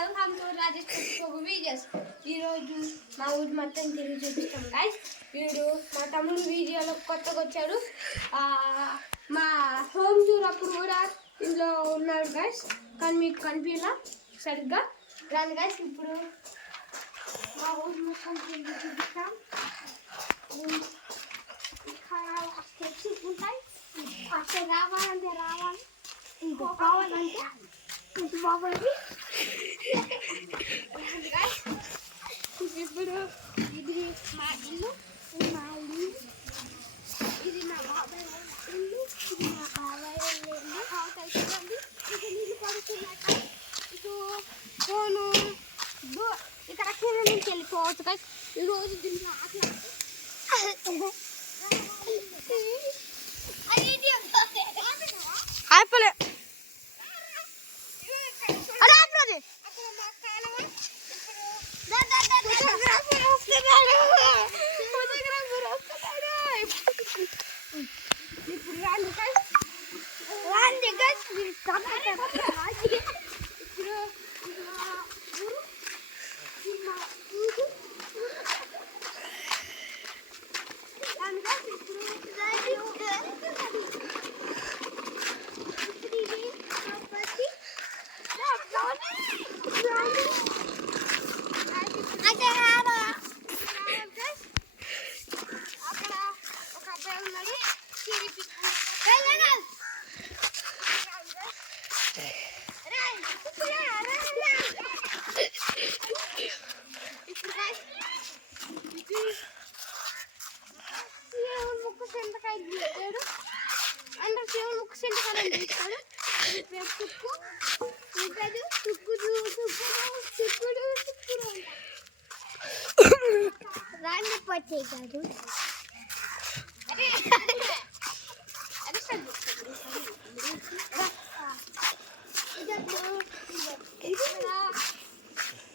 Welcome to Rajesh videos. ఈరోజు మా ఊరు మొత్తం తిరిగి చూపిస్తాం గైస్. వీడు మా తమ్ముడు వీడియోలో కొత్తగా వచ్చాడు. మా హోమ్ టూర్ అప్పుడు కూడా ఇందులో ఉన్నాడు గైస్, కానీ మీకు కనిపించలా సరిగ్గా. రాను గైస్, ఇప్పుడు మా ఊరు మొత్తం తిరిగి చూపిస్తాం. ఇక్కడ స్టెప్స్ ఉంటాయి, అక్కడ రావాలంటే రావాలి, ఇంకో కావాలంటే ఇంటి బాబాయ్. ఇప్పుడు ఇది మా ఇల్లు, ఇది మా బాబాయ్ ఇల్లు, ఇది మా బాబాయ్ ఇల్లు. చూడండి, ఇది నీళ్ళు పడుతున్నాక ఇటు ఫోను ఇక్కడ కింద నుంచి వెళ్ళిపోవచ్చు కదా. ఈరోజు దీంట్లో అయిపోలే రాండి పట్టేశారు.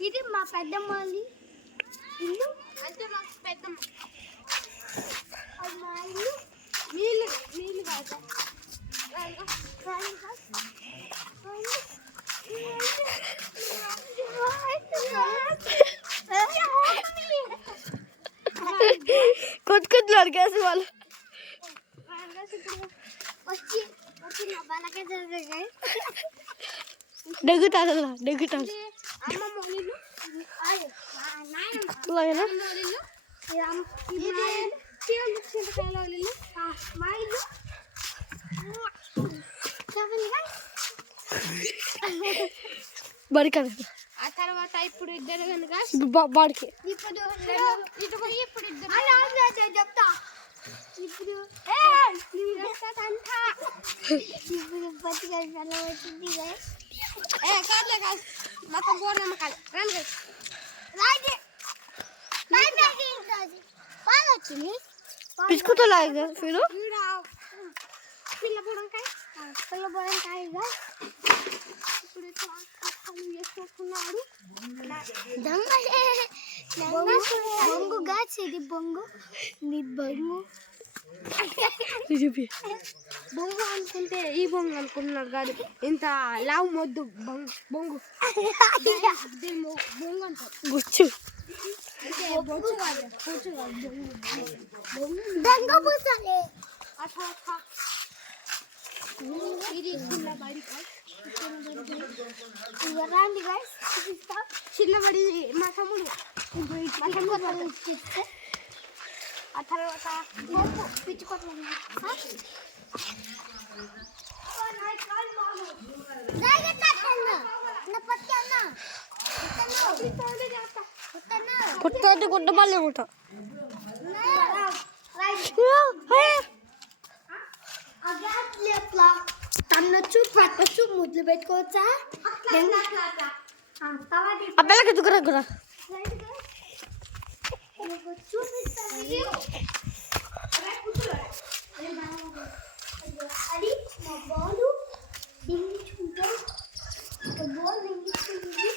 ఇది మా పెద్దమ్మ ఇల్లు, అంటే మా పెద్దమ్మ మా ఇల్లు. నీళ్ళు నీళ్ళు కాదు, కొట్టుకుంటున్నారు గ్యాస్ వాళ్ళు. నెగ్గుతాడు నెగ్గుతాడు. బడికి ఆ తర్వాత ఇప్పుడు ఇద్దరు కనుక బాడికి ఇప్పుడు చెప్తా. ఇప్పుడు మొత్తం బోర్ నమ్మకాలి పిచ్చుకుతలా పిల్ల బోడంకాయ ఇప్పుడు వేసుకున్నాడు. బొంగు గాచి, ఇది బొంగు, నీ బొంగు బొంగు అనుకుంటే ఈ బొంగు అనుకుంటున్నారు కాదు, ఇంత లావు మొద్దు బొంగు బొంగు అంటారు. గుచ్చు బొచ్చు కాదు, బొచ్చు కాదు, ఇది చిన్నబడి మా తమ్ముడు. ఆ తర్వాత పిచ్చుకోట్లు కొట్టే గుడ్డ మళ్ళీ కొట్ట. తన్నొచ్చు, పట్టొచ్చు, ముద్దులు పెట్టుకోవచ్చా? అబ్బాయిలకి ఎదుగురా కూడా చూపిస్తాను. అది మా బాలు దింగించుకుంటాం. బాల్ దింగించుకుంటుంది.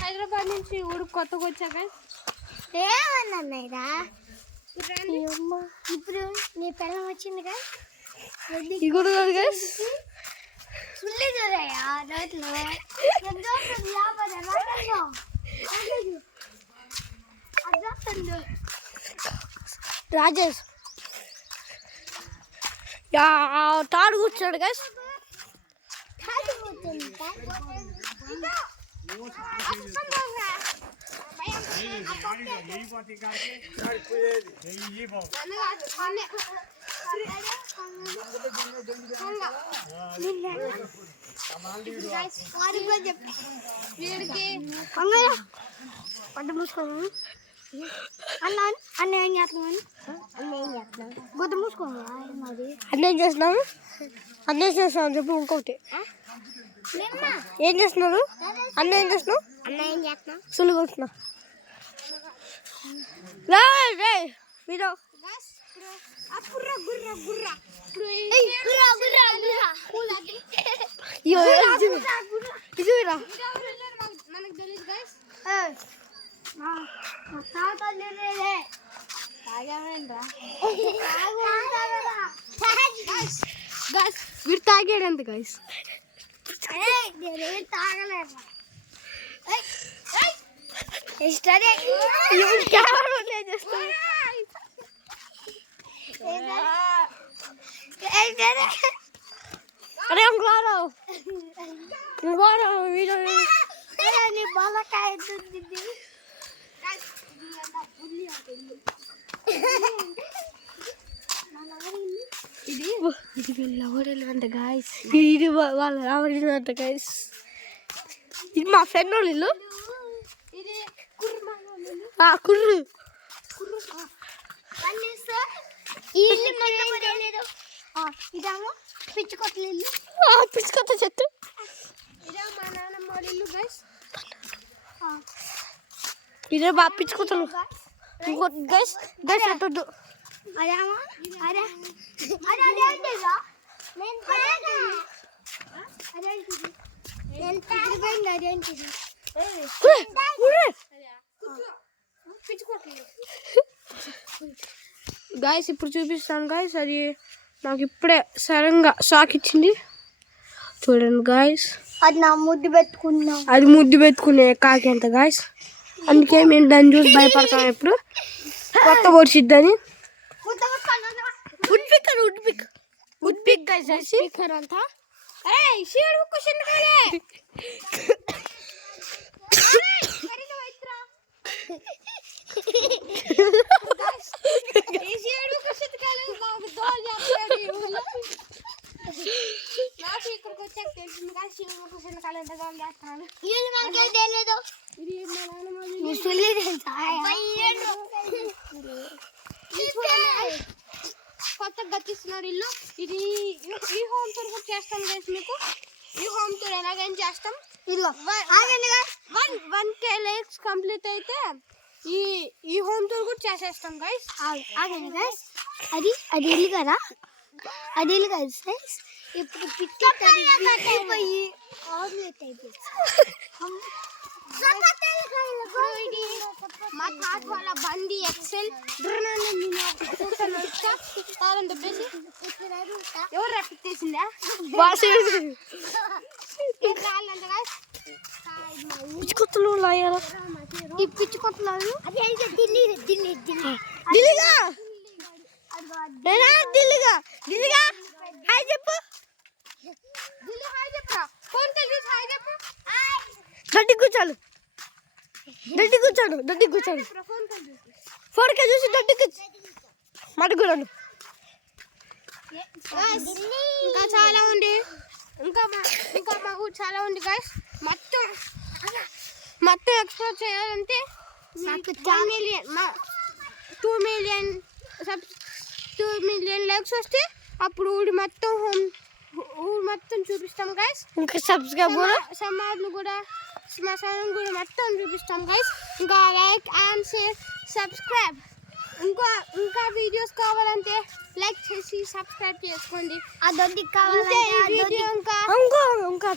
హైదరాబాద్ నుంచి ఊరికి కొత్తగా వచ్చాక ఏమన్నాయిరా ఇప్పుడు నీ పిల్లం వచ్చిందిగా సుల్లి చూరయ్యా నోట్లో రాజేష్ తాడు కూర్చోడు గైస్ వీడికి పంట మూసుకోను అన్న ఏం చేస్తున్నాను గుద్ద మూసుకోను మరి అన్నేం చేస్తున్నాము అన్నేం చేస్తున్నాం చెప్పు ఇంకోటి ఏం చేస్తున్నారు అన్న ఏం చేస్తున్నావు అన్న ఏం చేస్తున్నావు సులు కొడుతున్నా మీరు మనకు తెలియదు గైస్ వీడు తాగాడు ఎంత గైస్ తాగలేదు అరే ఇంకోరా వీడియో నీ బొల్లకాయ ఇది వీళ్ళ ఎవరు అంట గాయస్ ఇది వాళ్ళ ఎవరు అంట గాయస్ ఇది మా ఫ్రెండ్ వాళ్ళు ఇల్లు ఇది కుర్రు ఇదేమో పిచ్చుకొట్టలు ఇల్లు పిచ్చుకొత్త చెట్టు ఇదే మా నాన్నమ్మ వాళ్ళ ఇల్లు గైస్ ఇదే బా పిచ్చుకొత్తలు ఇంకోటి గైస్ గైస్ అట్టొద్దు అదేమో అదే అదే అదేంటిదా అదేంటిది గాయస్ ఇప్పుడు చూపిస్తాను గాయస్ అది నాకు ఇప్పుడే సడన్గా షాక్ ఇచ్చింది చూడండి గాయస్ అది నా ముద్దు పెట్టుకున్నాం అది ముద్దు పెట్టుకునే కాకి అంత గాయస్ అందుకే మేము దాన్ని చూసి భయపడతాం ఎప్పుడు కొత్త పొడిచిద్దని ఉడ్పిక్ గాయస్ స్పీకర్ అంతా నాకు ఇక్కడికి వచ్చాక తెలిసింది కానీ శివుడు కుషన్ కాలంట దాని చేస్తున్నాను ఇది మా నాన్నమ్మ కొత్తగా గతిస్తున్నారు ఇల్లు ఇది ఈ హోమ్ టూర్ కూడా చేస్తాం గైస్ మీకు ఈ హోమ్ టూర్ ఎలాగైనా చేస్తాం ఇదిగో 1K లైక్స్ కంప్లీట్ అయితే ఈ హోమ్ టూర్ కూడా చేసేస్తాం గైస్ ఆగండి గైస్ అది ఇల్లు కదా అది ఇల్లు కదా గైస్ ఇప్పుడు పిచ్చి అయిపోయి ఆమ్లెట్ అయిపోయింది మా తాత వాళ్ళ బండి ఎక్సెల్ ఎవరు రప్పించేసిందా పిచ్చుకొత్తలు ఈ పిచ్చి కొత్తలు ఢిల్లీగా హాయ్ చెప్పు దడ్డి కూర్చోడు ఫోన్కే చూసి దడ్డి మడుగులను ఇంకా చాలా ఉంది ఇంకా మాకు చాలా ఉంది గైస్ మొత్తం ఎక్స్ప్లోర్ చేయాలంటే 2 మిలియన్ లైక్స్ వస్తే అప్పుడు ఊరి మొత్తం చూపిస్తాం గైస్ ఇంకా సబ్స్క్రైబ్ కూడా సమాజ్ను కూడా శ్మశానం కూడా మొత్తం చూపిస్తాం గైస్. ఇంకా లైక్ అండ్ షేర్ సబ్స్క్రైబ్. ఇంకా వీడియోస్ కావాలంటే లైక్ చేసి సబ్స్క్రైబ్ చేసుకోండి. అదొంది ఇంతే ఈ వీడియో. ఇంకా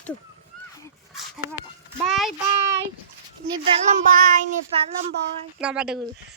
తర్వాత బాయ్ బాయ్. నీ పెళ్ళం బాయ్. నా బతుకు